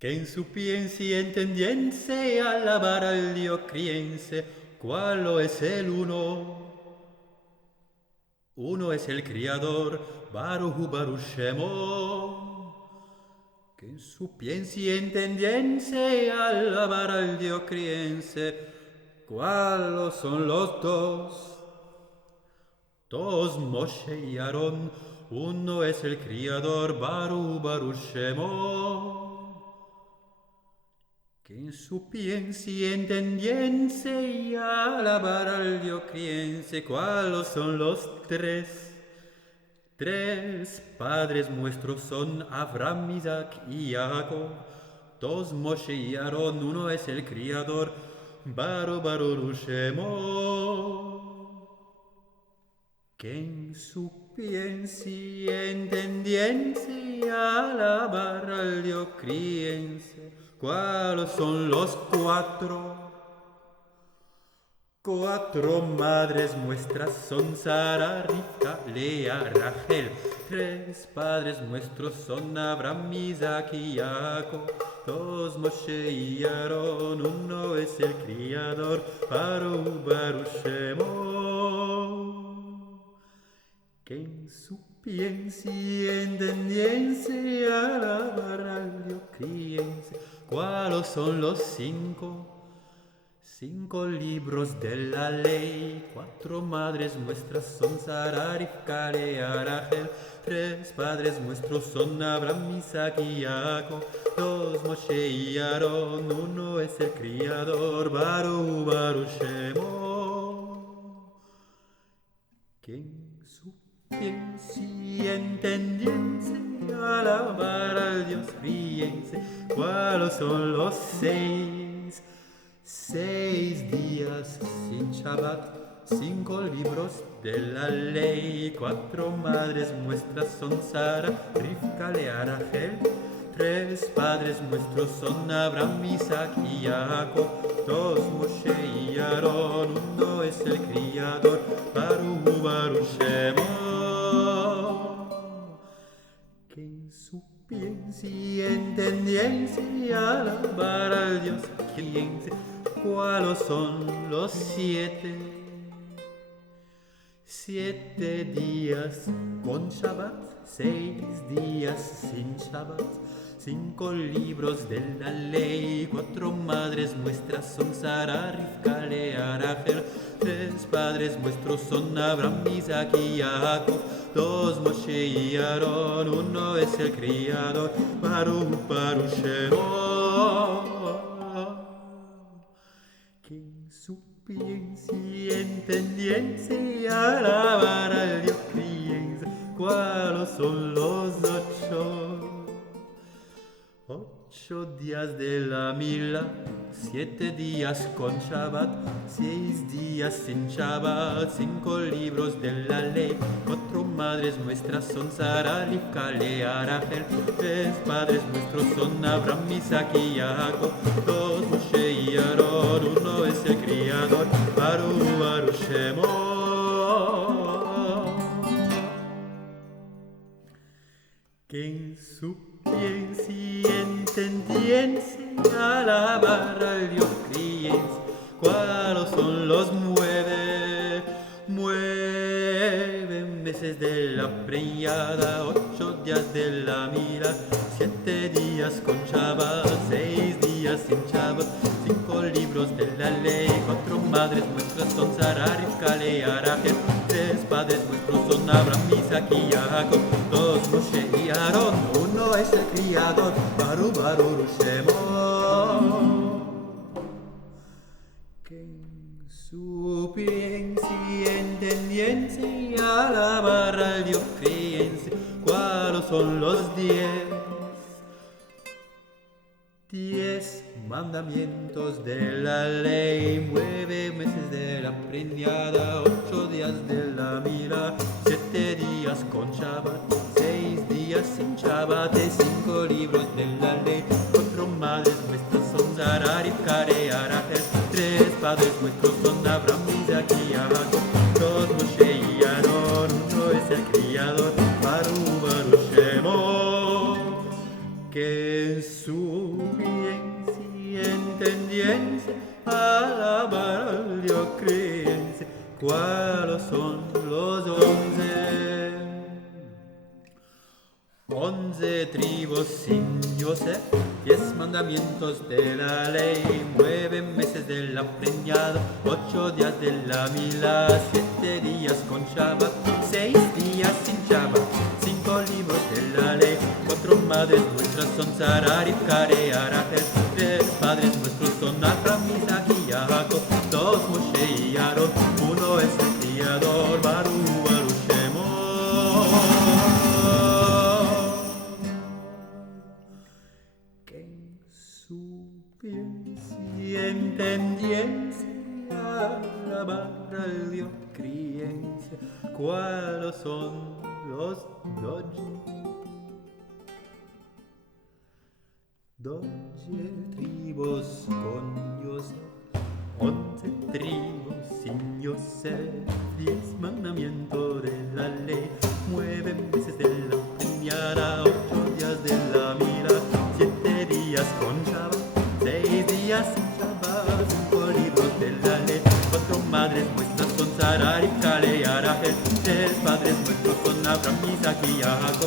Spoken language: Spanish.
Que en su piensa y entendiense alabar al Dios criense, cuál lo es el uno. Uno es el Criador, Baruch Baruch Shemo. Que en su piensa y entendiense alabar al Dios criense, cuál lo son los dos. Dos Moshe y Aarón, uno es el Criador, Baruch Baruch Shemo. Que en su piensa y entendiense y alabar al Dios criense, cuáles son los tres. Tres padres nuestros son Abraham, Isaac y Jacob. Dos Moshe y Aarón, uno es el Criador, Baruch Shemo. Que en su piensa y entendiense y alabar al Dios criense, ¿cuáles son los cuatro? Cuatro madres nuestras son Sara, Rivka, Lea, Rachel. Tres padres nuestros son Abraham, Isaac y Jacob. Dos Moshe y Aarón, uno es el Criador, Baruch Shemo. Que en su piensa y entendiense alabar al Dios criense, ¿cuáles son los cinco? Cinco libros de la ley, cuatro madres nuestras son Sara, Rivka, Lea, Rachel. Tres padres nuestros son Abraham, Isaac y Jacob. Dos Moshe y Aarón, uno es el Criador, Baruch Shemo. Que en su piensa y entendiense alabar al Dios criense, ¿cuáles son los seis? 6 días sin Shabbat, 5 libros de la ley, cuatro madres nuestras son Sara, Rivka, Lea, Rachel. Tres padres nuestros son Abraham, Isaac y Jacob. Dos Moshe y Aarón, uno es el Criador, Baruch Shemo. Que en su piensa y entendiense y alabar al Dios criense, ¿cuáles son los siete? 7 días con Shabbat, 6 días sin Shabbat. 5 libros de la ley, cuatro madres nuestras son Sara, Rivka, Lea, Rachel. Tres padres nuestros son Abraham, Isaac y Jacob. Dos Moshe y Aarón, uno es el Criador, Baruch Shemo. Que en su piensa y entendiense y alabar al Dios criense, ¿cuáles son los 8 días de la mila, 7 días con Shabbat, 6 días sin Shabbat. 5 libros de la ley, cuatro madres nuestras son Sara, Rivka, Lea, Rachel. Tres padres nuestros son Abraham, Isaac y Jacob. Dos Moshe y Aarón, uno es el Criador, Baruch Shemo. Que en su piensa y entendiense alabar al Dios criense, ¿cuáles son los 9 meses de la preñada, 8 días de la mira, 7 días con Shabbat, 6 días sin Shabbat. 5 libros de la ley, cuatro madres nuestras son Sara, Rivka, Lea, Rachel. Tres padres nuestros son Abraham, Isaac y Jacob. Dos Moshe y Aarón, uno es el Criador, Baruch Shemo. Que en su piensa y entendiense y alabar al Dios criense, ¿cuáles son los 10 mandamientos de la ley? 9 meses de la preñada, 8 días de la mira, 7 días con Shabbat, 6 días sin Shabbat. 5 libros de la ley, cuatro madres nuestras son Sara, Rivka, Lea, Rachel. Tres padres nuestros son Abraham, Isaac y Jacob. Dos Moshe y Aarón, uno es el Criador, Baruch Shemo. Que en su intendiencia alabar al Dios creencia. ¿Cuáles son los 11 tribus sin José, 10 mandamientos de la ley, 9 meses de la preñada, 8 días de la mila, 7 días con Shabbat, 6 días sin Shabbat, 5 libros de la ley, 4 madres nuestras son Sara, Rivka, Lea, Rachel, 3 padres nuestros son Abraham, Isaac y Jacob, 2 Moshe y Aarón, 1 es el criador, Baruch, Baruch Shemot. Y entendiencia, alabar al Dios creencia. ¿Cuáles son los 12 tribus con Yosef, 11 tribus sin Yosef, 10 mandamientos de la ley, 9 meses de la preñada, 8 días de la mira, 7 días con Shabbat, 6 días sin Shabbat, 5 libros de la ley, 4 madres nuestras son Sara, Rivka, Lea, Rachel, 3 padres nuestros son Abraham, Isaac y Jacob,